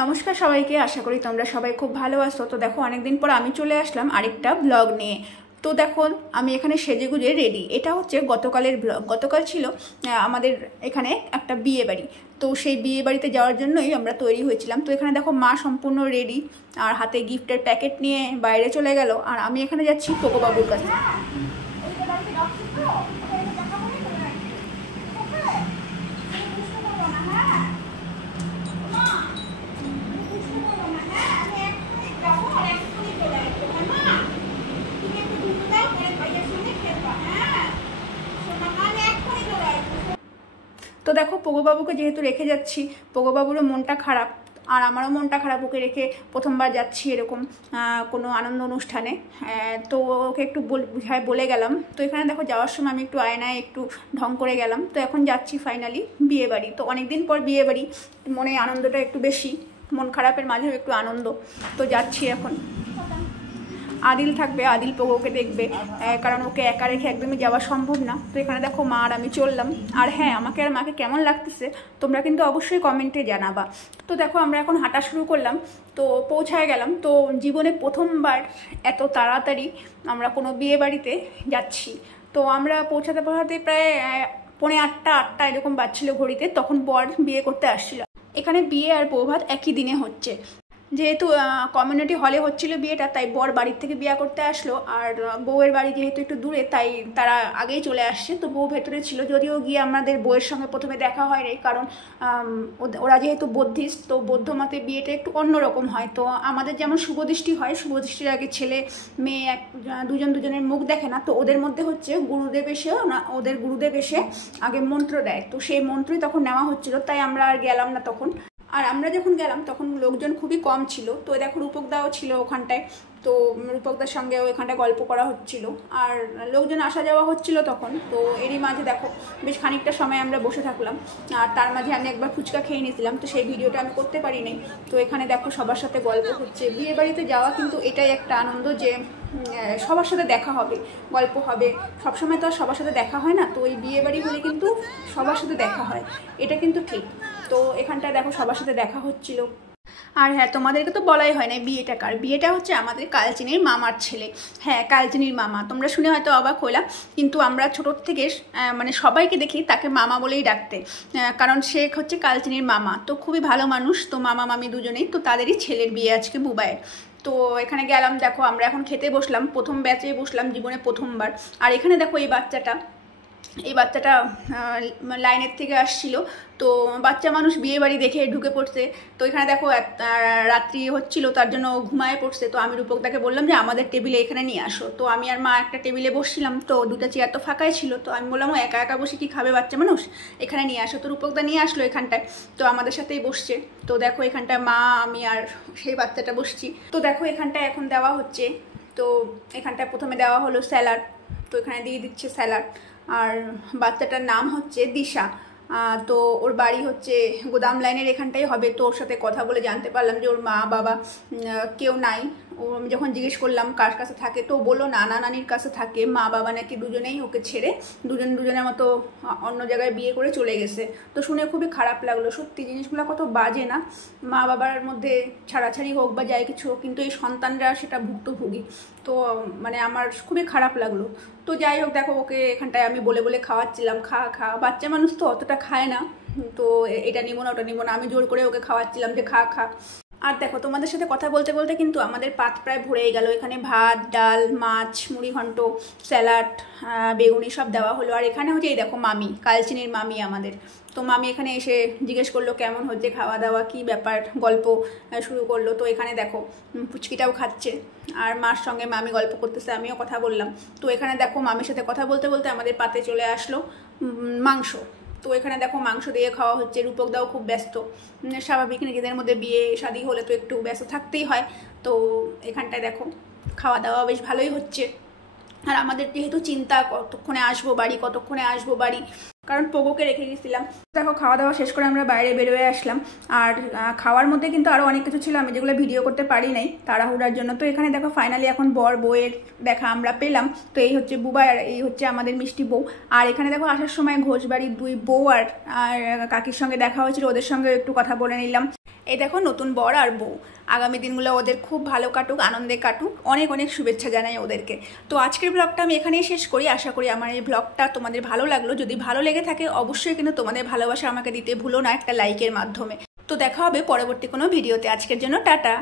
নমস্কার সবাইকে, আশা করি তোমরা সবাই খুব ভালো আছো। তো দেখো অনেকদিন পর আমি চলে আসলাম আরেকটা ব্লগ নিয়ে। তো দেখো আমি এখানে সেজেগুজে রেডি। এটা হচ্ছে গতকালের ব্লগ। গতকাল ছিল আমাদের এখানে একটা বিয়ে বাড়ি। তো সেই বিয়ে বাড়িতে যাওয়ার জন্যই আমরা তৈরি হয়েছিলাম। তো এখানে দেখো মা সম্পূর্ণ রেডি আর হাতে গিফটের প্যাকেট নিয়ে বাইরে চলে গেল, আর আমি এখানে যাচ্ছি পোকোবাবুর কাছে। তো দেখো পোগোবাবুকে যেহেতু রেখে যাচ্ছি, পোগোবাবুরও মনটা খারাপ আর আমারও মনটা খারাপ। ওকে রেখে প্রথমবার যাচ্ছি এরকম কোনো আনন্দ অনুষ্ঠানে। তো ওকে একটু বুঝায় বলে গেলাম। তো এখানে দেখো যাওয়ার সময় আমি একটু আয়নায় একটু ঢং করে গেলাম। তো এখন যাচ্ছি ফাইনালি বিয়ে বাড়ি। তো অনেকদিন পর বিয়ে বাড়ি, মনে আনন্দটা একটু বেশি, মন খারাপের মাঝেও একটু আনন্দ। তো যাচ্ছি এখন। আদিল থাকবে, আদিল পোগোকে দেখবে, কারণ ওকে একা রেখে একদমই যাওয়া সম্ভব না। তো এখানে দেখো মা আর আমি চললাম। আর হ্যাঁ, আমাকে আর মাকে কেমন লাগতেছে তোমরা কিন্তু অবশ্যই কমেন্টে জানাবা। তো দেখো আমরা এখন হাঁটা শুরু করলাম, তো পৌঁছায় গেলাম। তো জীবনে প্রথমবার এত তাড়াতাড়ি আমরা কোনো বিয়ে বাড়িতে যাচ্ছি। তো আমরা পৌঁছাতে প্রায় 7:45 এরকম বাজছিল ঘড়িতে। তখন বর বিয়ে করতে আসছিল। এখানে বিয়ে আর বৌভাত একই দিনে হচ্ছে। যেহেতু কমিউনিটি হলে হচ্ছিল বিয়েটা, তাই বর বাড়ির থেকে বিয়ে করতে আসলো, আর বউয়ের বাড়ি যেহেতু একটু দূরে তাই তারা আগেই চলে আসছে। তো বউ ভেতরে ছিল, যদিও গিয়ে আমাদের বউয়ের সঙ্গে প্রথমে দেখা হয়নি, কারণ ওরা যেহেতু বৌদ্ধিস্ট, তো বৌদ্ধ মতে বিয়েটা একটু অন্যরকম হয়। তো আমাদের যেমন শুভদৃষ্টি হয়, শুভদৃষ্টির আগে ছেলে মেয়ে দুজনের মুখ দেখে না। তো ওদের মধ্যে হচ্ছে গুরুদেব এসে ওদের গুরুদেব এসে আগে মন্ত্র দেয়। তো সেই মন্ত্রই তখন নেওয়া হচ্ছিল, তাই আমরা আর গেলাম না তখন। আর আমরা যখন গেলাম তখন লোকজন খুবই কম ছিল। তো দেখো রূপকদাও ছিল ওখানটায়। তো রূপকদার সঙ্গে ওইখানটায় গল্প করা হচ্ছিল আর লোকজন আসা যাওয়া হচ্ছিল তখন। তো এরই মাঝে দেখো বেশ খানিকটা সময় আমরা বসে থাকলাম, আর তার মাঝে আমি একবার ফুচকা খেয়ে নিয়েছিলাম। তো সেই ভিডিওটা আমি করতে পারিনি। তো এখানে দেখো সবার সাথে গল্প হচ্ছে। বিয়ে বাড়িতে যাওয়া কিন্তু এটাই একটা আনন্দ যে সবার সাথে দেখা হবে, গল্প হবে। সবসময় তো আর সবার সাথে দেখা হয় না। তো এই বিয়ে বাড়ি হলে কিন্তু সবার সাথে দেখা হয়, এটা কিন্তু ঠিক। তো এখানটায় দেখো সবার সাথে দেখা হচ্ছিল। আর হ্যাঁ, তোমাদেরকে তো বলাই হয় না বিয়েটা কার। বিয়েটা হচ্ছে আমাদের কালচিনির মামার ছেলে। হ্যাঁ, কালচিনির মামা। তোমরা শুনে হয়তো অবাক হইলা, কিন্তু আমরা ছোটোর থেকে মানে সবাইকে দেখি তাকে মামা বলেই ডাকতে, কারণ সে হচ্ছে কালচিনির মামা। তো খুবই ভালো মানুষ। তো মামা মামি দুজনেই, তো তাদেরই ছেলের বিয়ে আজকে বুবাইয়ের। তো এখানে গেলাম, দেখো আমরা এখন খেতে বসলাম, প্রথম ব্যাচে বসলাম জীবনে প্রথমবার। আর এখানে দেখো এই বাচ্চাটা লাইনের থেকে আসছিল। তো বাচ্চা মানুষ বিয়ে বাড়ি দেখে ঢুকে পড়ছে। তো এখানে দেখো রাত্রি হচ্ছিল, তার জন্য ঘুমায় পড়ছে। তো আমি রূপকদাকে বললাম যে আমাদের টেবিলে এখানে নিয়ে আসো। তো আমি আর মা একটা টেবিলে বসছিলাম। তো দুটো চেয়ার তো ফাঁকাই ছিল। তো আমি বললাম ও একা একা বসে কি খাবে বাচ্চা মানুষ, এখানে নিয়ে আসো। তো রূপকদা নিয়ে আসলো এখানটায়। তো আমাদের সাথেই বসছে। তো দেখো এখানটায় মা, আমি আর সেই বাচ্চাটা বসছি। তো দেখো এখানটায় এখন দেওয়া হচ্ছে। তো এখানটায় প্রথমে দেওয়া হলো স্যালাড। তো এখানে দিয়ে দিচ্ছে স্যালাড। আর বাচ্চাটার নাম হচ্ছে দিশা। তো ওর বাড়ি হচ্ছে গোদাম লাইনের এখানটাই হবে। তো ওর সাথে কথা বলে জানতে পারলাম যে ওর মা বাবা কেউ নাই। আমি যখন জিজ্ঞেস করলাম কার কাছে থাকে, তো বললো নানা নানির কাছে থাকে। মা বাবা নাকি দুজনেই ওকে ছেড়ে দুজনের মতো অন্য জায়গায় বিয়ে করে চলে গেছে। তো শুনে খুবই খারাপ লাগলো। সত্যি জিনিসগুলো কত বাজে না, মা বাবার মধ্যে ছাড়াছাড়ি হোক বা যাই কিছু হোক, কিন্তু এই সন্তানরা সেটা ভুক্তভোগী। তো মানে আমার খুবই খারাপ লাগলো। তো যাই হোক, দেখো ওকে এখানটায় আমি বলে বলে খাওয়াচ্ছিলাম, খা। বাচ্চা মানুষ তো অতটা খায় না। তো এটা নিবো না ওটা নিবো না, আমি জোর করে ওকে খাওয়াচ্ছিলাম যে খা। আর দেখো তোমাদের সাথে কথা বলতে বলতে কিন্তু আমাদের পাত প্রায় ভরেই গেল। এখানে ভাত, ডাল, মাছ, মুড়ি ঘন্ট, স্যালাড, বেগুনি সব দেওয়া হলো। আর এখানে হচ্ছে এই দেখো মামি, কালচিনির মামি আমাদের। তো মামি এখানে এসে জিজ্ঞেস করলো কেমন হচ্ছে খাওয়া দাওয়া, কি ব্যাপার, গল্প শুরু করলো। তো এখানে দেখো পুচকিটাও খাচ্ছে আর মার সঙ্গে মামি গল্প করতেছে, আমিও কথা বললাম। তো এখানে দেখো মামির সাথে কথা বলতে বলতে আমাদের পাতে চলে আসলো মাংস। তো এখানে দেখো মাংস দিয়ে খাওয়া হচ্ছে। রূপকদাও খুব ব্যস্ত, স্বাভাবিক, নিজেদের মধ্যে বিয়ে শাদী হলে তো একটু ব্যস্ত থাকতেই হয়। তো এখানটায় দেখো খাওয়া দাওয়া বেশ ভালোই হচ্ছে। আর আমাদের যেহেতু চিন্তা কতক্ষণে আসবো বাড়ি, কারণ পোগোকে রেখে গেছিলাম। দেখো খাওয়া দাওয়া শেষ করে আমরা বাইরে বেরোয় আসলাম। আর খাওয়ার মধ্যে কিন্তু আরও অনেক কিছু ছিল, আমি যেগুলো ভিডিও করতে পারি নাই তাড়াহুড়ার জন্য। তো এখানে দেখো ফাইনালি এখন বর বউয়ের দেখা আমরা পেলাম। তো এই হচ্ছে বুবাই আর এই হচ্ছে আমাদের মিষ্টি বউ। আর এখানে দেখো আসার সময় ঘোষ বাড়ির দুই বউ আর কাকির সঙ্গে দেখা হয়েছিল, ওদের সঙ্গে একটু কথা বলে নিলাম। এই দেখো নতুন বর আর বউ, আগামী দিনগুলো ওদের খুব ভালো কাটুক, আনন্দে কাটুক, অনেক অনেক শুভেচ্ছা জানাই ওদেরকে। তো আজকের ব্লগটা আমি এখানেই শেষ করি। আশা করি আমার এই ব্লগটা তোমাদের ভালো লাগলো। যদি ভালো লেগে থাকে অবশ্যই কিন্তু তোমাদের ভালোবাসা আমাকে দিতে ভুলো না একটা লাইকের মাধ্যমে। তো দেখা হবে পরবর্তী কোনো ভিডিওতে। আজকের জন্য টাটা।